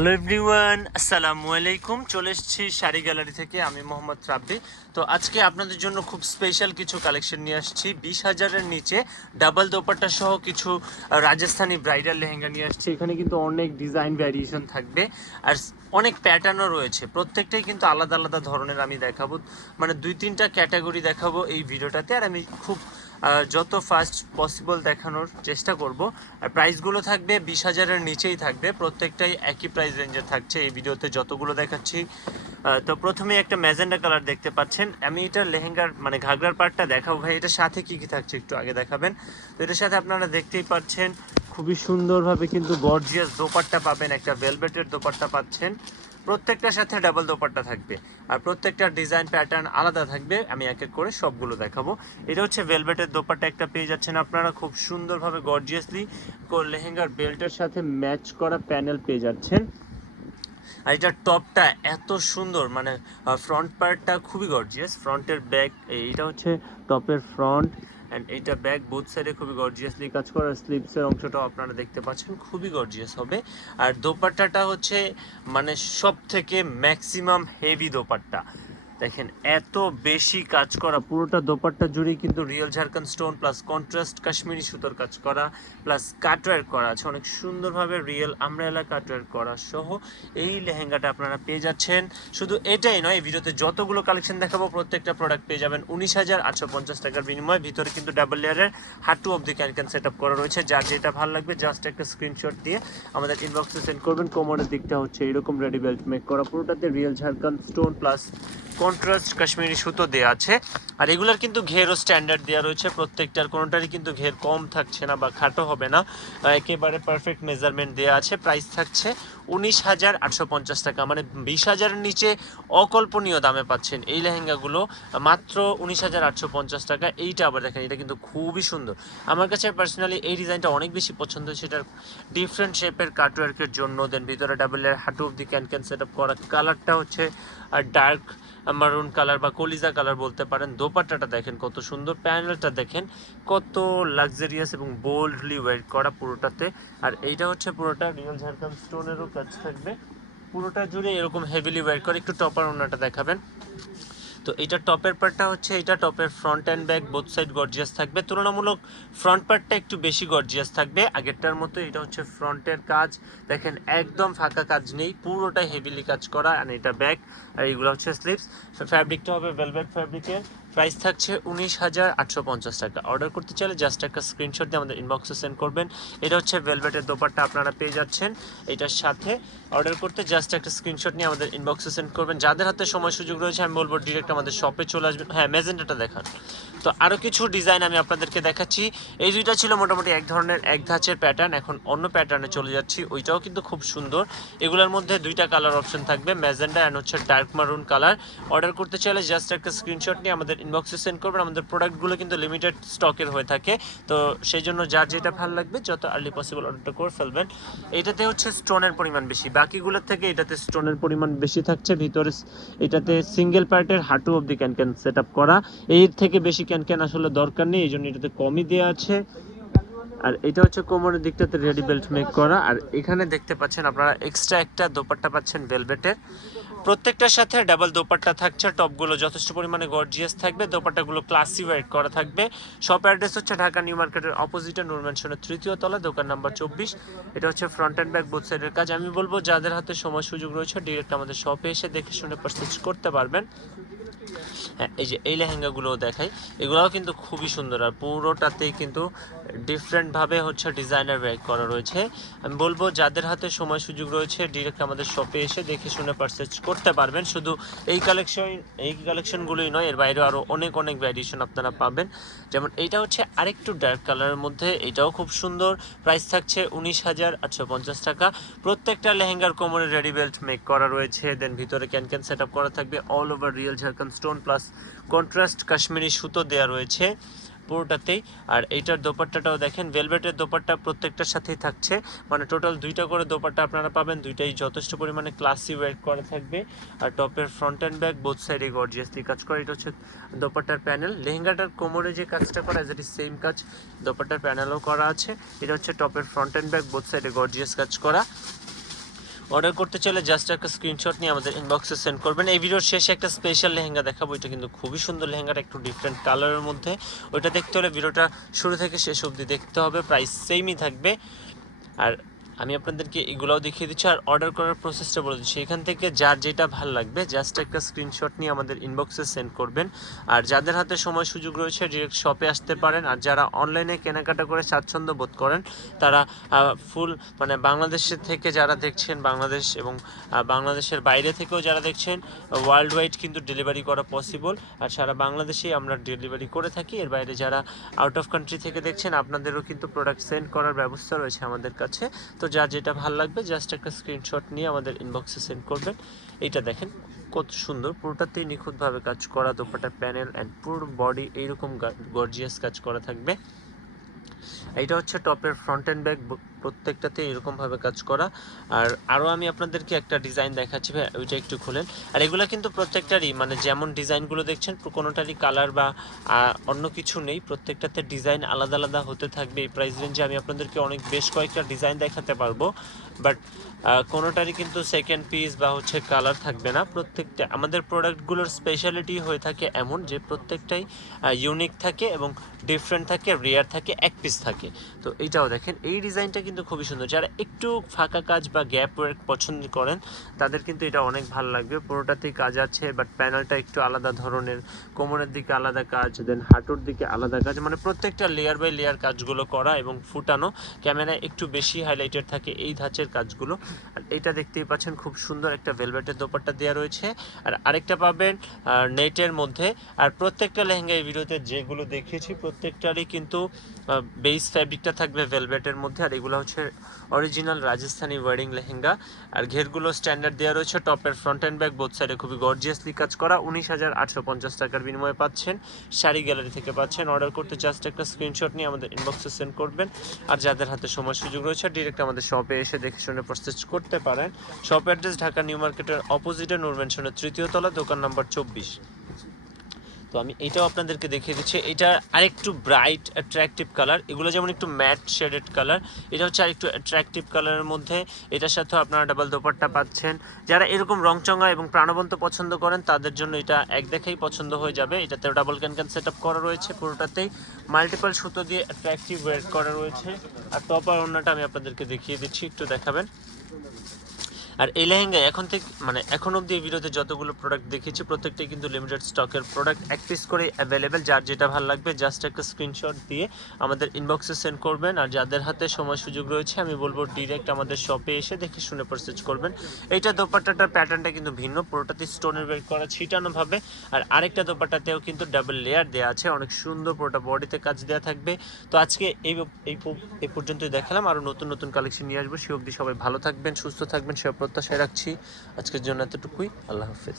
Hello everyone আসসালামু আলাইকুম চলে এসেছি শাড়ি গ্যালারি থেকে, আমি মোহাম্মদ রাব্বি। তো আজকে আপনাদের জন্য খুব স্পেশাল কিছু কালেকশন নিয়ে আসছি। বিশ হাজারের নিচে ডাবল দোপাট্টা সহ কিছু রাজস্থানি ব্রাইডাল লেহেঙ্গা নিয়ে আসছি। এখানে কিন্তু অনেক ডিজাইন ভ্যারিয়েশন থাকবে। আর অনেক প্যাটার্নও রয়েছে। প্রত্যেকটাই কিন্তু আলাদা আলাদা ধরনের আমি দেখাবো। মানে দুই তিনটা ক্যাটাগরি দেখাবো এই ভিডিওটাতে আর আমি খুব যত ফাস্ট পসিবল দেখানোর চেষ্টা করব। আর প্রাইসগুলো থাকবে বিশ হাজারের নিচেই থাকবে। প্রত্যেকটাই একই প্রাইস রেঞ্জে থাকছে। এই ভিডিওতে যতগুলো দেখাচ্ছি তো প্রথমে একটা ম্যাজেন্ডা কালার দেখতে পাচ্ছেন। আমি এটা লেহেঙ্গার মানে ঘাগরার পার্টটা দেখাবো ভাই। এটার সাথে কি কি থাকছে একটু আগে দেখাবেন। তো এটার সাথে আপনারা দেখতেই পাচ্ছেন, খুবই সুন্দরভাবে কিন্তু গর্জিয়াস দোপাট্টা পাবেন। একটা ভেলভেটের দোপাট্টা পাচ্ছেন। প্রত্যেকটার সাথে ডাবল দোপাট্টা থাকবে। আর প্রত্যেকটা ডিজাইন প্যাটার্ন আলাদা থাকবে। আমি এক এক করে সবগুলো দেখাবো। এটা হচ্ছে ভেলভেটের দোপাট্টা একটা পেয়ে যাচ্ছেন আপনারা। খুব সুন্দরভাবে গর্জিয়াসলি লেহেঙ্গার বেল্টের সাথে ম্যাচ করা প্যানেল পেয়ে যাচ্ছেন। আর এটার টপটা এত সুন্দর মানে ফ্রন্ট পার্টটা খুবই গর্জিয়াস ফ্রন্টের ব্যাক এইটা হচ্ছে টপের ফ্রন্ট অ্যান্ড এইটা ব্যাক বোথ সাইডে খুবই গর্জিয়াসলি কাজ করা। স্লিপসের অংশটাও আপনারা দেখতে পাচ্ছেন, খুবই গর্জিয়াস হবে। আর দোপাট্টাটা হচ্ছে মানে সব থেকে ম্যাক্সিমাম হেভি দোপাট্টা। দেখেন, এত বেশি কাজ করা, পুরোটা দোপাট্টা জুড়ে কিন্তু real Jharkhand stone plus contrast Kashmiri সুতোর কাজ করা প্লাস কাটওয়ার করা আছে, অনেক সুন্দরভাবে রিয়েল আমরালা কাটওয়ার করা সহ এই লেহেঙ্গাটা আপনারা পেয়ে যাচ্ছেন। শুধু এটাই নয়, এই ভিডিওতে যতগুলো কালেকশন দেখাবো, প্রত্যেকটা প্রোডাক্ট পেয়ে যাবেন উনিশ হাজার আটশো পঞ্চাশ টাকার বিনিময়ে। ভিতরে কিন্তু ডাবল লেয়ারের হাটু অব দি ক্যান ক্যান সেট আপ করা রয়েছে। যার যেটা ভালো লাগবে জাস্ট একটা স্ক্রিনশট দিয়ে আমাদের ইনবক্সে সেন্ড করবেন। কোমরের দিকটা হচ্ছে এরকম রেডি বেল্ট মেক করা। পুরোটাতে real Jharkhand stone plus contrast Kashmiri সুতো দেওয়া আছে। আর এগুলার কিন্তু ঘেরও স্ট্যান্ডার্ড দেওয়া রয়েছে। প্রত্যেকটার কোনোটারই কিন্তু ঘের কম থাকছে না বা খাটো হবে না। একেবারে পারফেক্ট মেজারমেন্ট দেওয়া আছে। প্রাইস থাকছে উনিশ হাজার আটশো পঞ্চাশ টাকা। মানে বিশ হাজারের নিচে অকল্পনীয় দামে পাচ্ছেন এই লেহেঙ্গাগুলো। মাত্র উনিশ হাজার আটশো পঞ্চাশ টাকা। এইটা আবার দেখেন, এটা কিন্তু খুবই সুন্দর। আমার কাছে পার্সোনালি এই ডিজাইনটা অনেক বেশি পছন্দ। এটার ডিফারেন্ট শেপের কাটওয়ার্কের জন্য দেন ভিতরে ডাবলের হাঁটু অব্দি ক্যান ক্যান সেট আপ করা। কালারটা হচ্ছে আর ডার্ক মারুন কালার বা কলিজা কালার বলতে পারেন। দোপাট্টাটা দেখেন কত সুন্দর। প্যানেলটা দেখেন কত লাক্সারিয়াস এবং বোল্ডলি ওয়েট করা পুরোটাতে। আর এইটা হচ্ছে পুরোটা রিয়েল ঝাড়খান্ড স্টোনেরও কাজ থাকবে। পুরোটা জুড়ে এরকম হেভিলি ওয়েট করে। একটু টপার ওনাটা দেখাবেন। তো এটা টপের পার্টটা হচ্ছে, এটা টপের front and back both side gorgeous থাকবে। তুলনামূলক ফ্রন্ট পার্টটা একটু বেশি গর্জিয়াস থাকবে। আগেরটার মতো এটা হচ্ছে ফ্রন্টের কাজ। দেখেন, একদম ফাঁকা কাজ নেই, পুরোটাই হেভিলি কাজ করা আর এটা ব্যাক আর এগুলো হচ্ছে স্লিপস ফ্যাব্রিকটা হবে ভেলভেট ফ্যাব্রিকের প্রাইস থাকছে উনিশ হাজার আটশো পঞ্চাশ টাকা। অর্ডার করতে চাইলে জাস্ট একটা স্ক্রিনশট দিয়ে আমাদের ইনবক্সে সেন্ড করবেন। এটা হচ্ছে ভেলভেটের দোপারটা আপনারা পেয়ে যাচ্ছেন এটার সাথে। অর্ডার করতে জাস্ট একটা স্ক্রিনশট নিয়ে আমাদের ইনবক্সে সেন্ড করবেন। যাদের হাতে সময় সুযোগ রয়েছে, আমি বলব ডিরেক্ট আমাদের শপে চলে আসবেন। হ্যাঁ ম্যাজেন্টাটা দেখান। তো আরও কিছু ডিজাইন আমি আপনাদেরকে দেখাচ্ছি। এই দুইটা ছিল মোটামুটি এক ধরনের, এক ধাঁচের প্যাটার্ন এখন অন্য প্যাটার্নে চলে যাচ্ছি। ওইটাও কিন্তু খুব সুন্দর। এগুলোর মধ্যে দুইটা কালার অপশন থাকবে ম্যাজেন্ডা অ্যান্ড হচ্ছে ডার্ক মারুন কালার অর্ডার করতে চাইলে জাস্ট একটা স্ক্রিনশট নিয়ে আমাদের ইনবক্সে সেন্ড করবেন, আমাদের প্রোডাক্টগুলো কিন্তু লিমিটেড স্টকের হয়ে থাকে। তো সেই জন্য যার যেটা ভালো লাগবে, যত আর্লি পসিবল অর্ডারটা করে ফেলবেন। এটাতে হচ্ছে স্টোনের পরিমাণ বেশি। বাকিগুলোর থেকে এটাতে স্টোনের পরিমাণ বেশি থাকছে। ভিতরে এটাতে সিঙ্গেল পার্টের হাঁটু অব্দি ক্যান ক্যান সেট আপ করা। এর থেকে বেশি ক্যান ক্যান আসলে দরকার নেই এই জন্য এটাতে কমই দেওয়া আছে। আর এটা হচ্ছে কোমরের দিকটাতে রেডি বেল্ট মেক করা। আর এখানে দেখতে পাচ্ছেন আপনারা এক্সট্রা একটা দোপাট্টা পাচ্ছেন ভেলভেটের প্রত্যেকটার সাথে ডাবল দোপাট্টা থাকছে, টপগুলো যথেষ্ট পরিমাণে গর্জিয়াস থাকবে, দোপাট্টাগুলো ক্লাসি ওয়েট করা থাকবে। শপ অ্যাড্রেস হচ্ছে ঢাকা নিউ মার্কেটের অপোজিটে নূর ম্যানশনের তৃতীয় তলা, দোকান নাম্বার চব্বিশ। এটা হচ্ছে ফ্রন্ট অ্যান্ড ব্যাক বোথ সাইডের কাজ। আমি বলব, যাদের হাতে সময় সুযোগ রয়েছে ডিরেক্ট আমাদের শপে এসে দেখে শুনে পারচেজ করতে পারবেন। হ্যাঁ এই যে, এই লেহেঙ্গাগুলোও দেখাই। এগুলোও কিন্তু খুবই সুন্দর, আর পুরোটাতেই কিন্তু ডিফারেন্টভাবে হচ্ছে ডিজাইনার ব্যাগ করা রয়েছে। আমি বলব, যাদের হাতে সময় সুযোগ রয়েছে ডিরেক্ট আমাদের শপে এসে দেখে শুনে পারচেজ করতে পারবেন। শুধু এই কালেকশন এই কালেকশনগুলোই নয়, এর বাইরেও আরও অনেক অনেক ভ্যারিয়েশন আপনারা পাবেন। যেমন এইটা হচ্ছে আরেকটু ডার্ক কালারের মধ্যে, এটাও খুব সুন্দর। প্রাইস থাকছে উনিশ হাজার আটশো পঞ্চাশ টাকা। প্রত্যেকটা লেহেঙ্গার কোমরে রেডি বেল্ট মেক করা রয়েছে। দেন ভিতরে ক্যান ক্যান সেট করা থাকবে। All over real Jharkhand stone plus contrast Kashmiri সুতো দেওয়া রয়েছে। পুরোটাতেই। আর এইটার দোপাট্টাটাও দেখেন ভেলভেটের দোপাট্টা প্রত্যেকটার সাথেই থাকছে। মানে টোটাল দুইটা করে দোপাট্টা আপনারা পাবেন, দুইটাই যথেষ্ট পরিমাণে ক্লাসি ওয়েট করা থাকবে। আর টপের ফ্রন্ট অ্যান্ড ব্যাক বোথ সাইডে গর্জিয়াসলি কাজ করা এটা হচ্ছে দোপাট্টার প্যানেল লেহেঙ্গাটার কোমরে যে কাজটা করা এজ সেম কাজ, দোপাট্টার প্যানেলও করা আছে। এটা হচ্ছে টপের ফ্রন্ট অ্যান্ড ব্যাক বোথ সাইডে গর্জিয়াস কাজ করা। অর্ডার করতে চাইলে জাস্ট একটা স্ক্রিনশট নিয়ে আমাদের ইনবক্সে সেন্ড করবেন। এই ভিডিওর শেষে একটা স্পেশাল লেহেঙ্গা দেখাবো। এটা কিন্তু খুবই সুন্দর লেহেঙ্গাটা, একটু ডিফারেন্ট কালারের মধ্যে। ওইটা দেখতে হলে ভিডিওটা শুরু থেকে শেষ অবধি দেখতে হবে। প্রাইস সেমই থাকবে। আর আমি আপনাদেরকে এগুলোও দেখিয়ে দিচ্ছি আর অর্ডার করার প্রসেসটা বলে দিচ্ছি। এখান থেকে যার যেটা ভালো লাগবে জাস্ট একটা স্ক্রিনশট নিয়ে আমাদের ইনবক্সে সেন্ড করবেন। আর যাদের হাতে সময় সুযোগ রয়েছে ডিরেক্ট শপে আসতে পারেন। আর যারা অনলাইনে কেনাকাটা করে স্বাচ্ছন্দ্য বোধ করেন, তারা ফুল মানে বাংলাদেশের থেকে যারা দেখছেন, বাংলাদেশ এবং বাংলাদেশের বাইরে থেকেও যারা দেখছেন ওয়ার্ল্ড ওয়াইড কিন্তু ডেলিভারি করা পসিবল আর সারা বাংলাদেশেই আমরা ডেলিভারি করে থাকি। এর বাইরে যারা আউট অফ কান্ট্রি থেকে দেখছেন, আপনাদেরও কিন্তু প্রোডাক্ট সেন্ড করার ব্যবস্থা রয়েছে আমাদের কাছে। তো যার যেটা ভালো লাগবে জাস্ট একটা স্ক্রিনশট নিয়ে আমাদের ইনবক্সে সেন্ড করবেন। এইটা দেখেন, কত সুন্দর। পুরোটাতেই নিখুঁতভাবে কাজ করা দোপাটা প্যানেল অ্যান্ড পুরো বডি এইরকম গর্জিয়াস কাজ করা থাকবে। এইটা হচ্ছে টপের ফ্রন্ট অ্যান্ড ব্যাক প্রত্যেকটাতে এরকমভাবে কাজ করা। আর আরও আমি আপনাদেরকে একটা ডিজাইন দেখাচ্ছি ভাই, ওইটা একটু খুলেন। আর এগুলো কিন্তু প্রত্যেকটারই মানে যেমন ডিজাইনগুলো দেখছেন কোনোটারই কালার বা অন্য কিছু নেই। প্রত্যেকটাতে ডিজাইন আলাদা আলাদা হতে থাকবে। এই প্রাইস রেঞ্জে আমি আপনাদেরকে অনেক, বেশ কয়েকটা ডিজাইন দেখাতে পারব। বাট কোনোটারই কিন্তু সেকেন্ড পিস বা হচ্ছে কালার থাকবে না। প্রত্যেকটা, আমাদের প্রোডাক্টগুলোর স্পেশালিটি হয়ে থাকে এমন যে, প্রত্যেকটাই ইউনিক থাকে এবং ডিফারেন্ট থাকে রেয়ার থাকে, এক পিস থাকে। তো এইটাও দেখেন, এই ডিজাইনটা কিন্তু খুবই সুন্দর। যারা একটু ফাঁকা কাজ বা গ্যাপ ওয়ার্ক পছন্দ করেন, তাদের কিন্তু এটা অনেক ভালো লাগবে। পুরোটাতেই কাজ আছে বাট প্যানেলটা একটু আলাদা ধরনের। কোমরের দিকে আলাদা কাজ দেন হাঁটুর দিকে আলাদা কাজ। মানে প্রত্যেকটা লেয়ার বাই লেয়ার কাজগুলো করা এবং ফুটানো। ক্যামেরায় একটু বেশি হাইলাইটেড থাকে এই ধাঁচের কাজগুলো। আর এটা দেখতেই পাচ্ছেন, খুব সুন্দর একটা ভেলভেটের দোপাট্টা দেওয়া রয়েছে। আর আরেকটা পাবেন নেটের মধ্যে। আর প্রত্যেকটা লেহেঙ্গা এই ভিডিওতে যেগুলো দেখিয়েছি প্রত্যেকটারই কিন্তু বেস ফ্যাব্রিকটা থাকবে ভেলভেটের মধ্যে, আর এগুলো হচ্ছে অরিজিনাল রাজস্থানি ওয়েডিং লেহেঙ্গা। আর ঘেরগুলো স্ট্যান্ডার্ড দেওয়া রয়েছে টপের ফ্রন্ট অ্যান্ড ব্যাক বোথ সাইডে খুবই গর্জিয়াসলি কাজ করা। উনিশ হাজার আটশো পঞ্চাশ টাকার বিনিময়ে পাচ্ছেন, শাড়ি গ্যালারি থেকে পাচ্ছেন। অর্ডার করতে জাস্ট একটা স্ক্রিনশট নিয়ে আমাদের ইনবক্সে সেন্ড করবেন। আর যাদের হাতে সময় সুযোগ রয়েছে ডিরেক্ট আমাদের শপে এসে দেখে শুনে প্রসেস করতে পারেন। শপ অ্যাড্রেস ঢাকা নিউ মার্কেটের অপোজিটে নূরমেনশনের তৃতীয় তলা, দোকান নাম্বার চব্বিশ। তো আমি এটাও আপনাদেরকে দেখিয়ে দিচ্ছি। এটা আরেকটু ব্রাইট অ্যাট্রাকটিভ কালার এগুলো যেমন একটু ম্যাট শেডেড কালার এটা হচ্ছে আরেকটু অ্যাট্রাকটিভ কালারের মধ্যে। এটার সাথেও আপনারা ডাবল দোপাট্টা পাচ্ছেন। যারা এরকম রংচঙা এবং প্রাণবন্ত পছন্দ করেন, তাদের জন্য এটা এক দেখেই পছন্দ হয়ে যাবে। এটাতেও ডাবল ক্যান ক্যান সেট করা রয়েছে পুরোটাতেই। মাল্টিপল সুতো দিয়ে অ্যাট্রাকটিভ ওয়েট করা রয়েছে। আর টপ আর অন্যটা আমি আপনাদেরকে দেখিয়ে দিচ্ছি, একটু দেখাবেন। আর এই লেহেঙ্গা এখন থেকে মানে এখন অবধি এই ভিডিওতে যতগুলো প্রোডাক্ট দেখেছি প্রত্যেকটাই কিন্তু লিমিটেড স্টকের প্রোডাক্ট এক পিস করে অ্যাভেলেবেল যার যেটা ভালো লাগবে জাস্ট একটা স্ক্রিনশট দিয়ে আমাদের ইনবক্সে সেন্ড করবেন। আর যাদের হাতে সময় সুযোগ রয়েছে, আমি বলব ডিরেক্ট আমাদের শপে এসে দেখে শুনে পারচেজ করবেন। এইটা দোপাট্টাটার প্যাটার্নটা কিন্তু ভিন্ন পুরোটাতে স্টোনের বের করা ছিটানোভাবে। আর আরেকটা দোপাট্টাতেও কিন্তু ডাবল লেয়ার দেওয়া আছে, অনেক সুন্দর পুরোটা বডিতে কাজ দেওয়া থাকবে। তো আজকে এই এই পর্যন্তই দেখালাম আরও নতুন নতুন কালেকশন নিয়ে আসব। সে অবধি সবাই ভালো থাকবেন, সুস্থ থাকবেন, সে প্রত্যাশায় রাখছি। আজকের জন্য এতটুকুই। আল্লাহ হাফেজ।